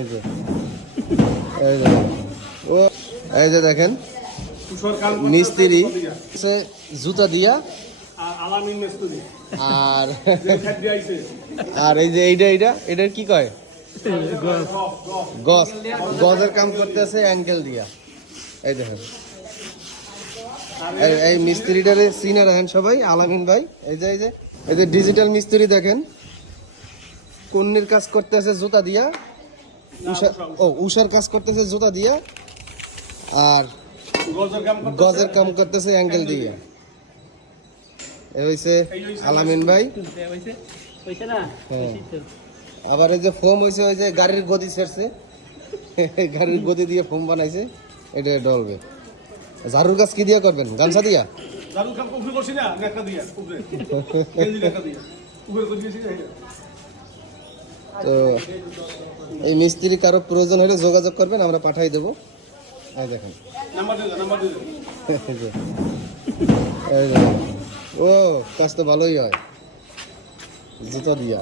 এই যে এই যে ও এই যে দেখেন মিস্ত্রি জুতা দিয়া আর আর এই যে এটার কি কয় গজ গজের কাম করতেছে অ্যাঙ্গেল দিয়া। এই দেখেন এই মিস্ত্রিটারে সিনা দেখেন সবাই, আলামিন ভাই। এই যে ডিজিটাল মিস্ত্রি দেখেন কন্নির কাজ করতেছে জুতা দিয়া, উষার কাজ করতেছে জুতা দিয়া, আর গজের কাম করতেছে অ্যাঙ্গেল দিয়া। এই হইছে আলামিন ভাই। আবার এই যে ফোম হয়েছে, ওই যে গাড়ির গদি ছেড়ছে, গাড়ির গদি দিয়ে ফোম বানাইছে, এটা ডলবে। ঝাড়ুর কাজ কি দিয়া করবেন? গামছা দিয়া? তো এই মিস্ত্রি কারো প্রয়োজন হলে যোগাযোগ করবেন, আমরা পাঠাই দেবো। এই দেখেন ও কাজ তো ভালোই হয় জুতো দিয়া।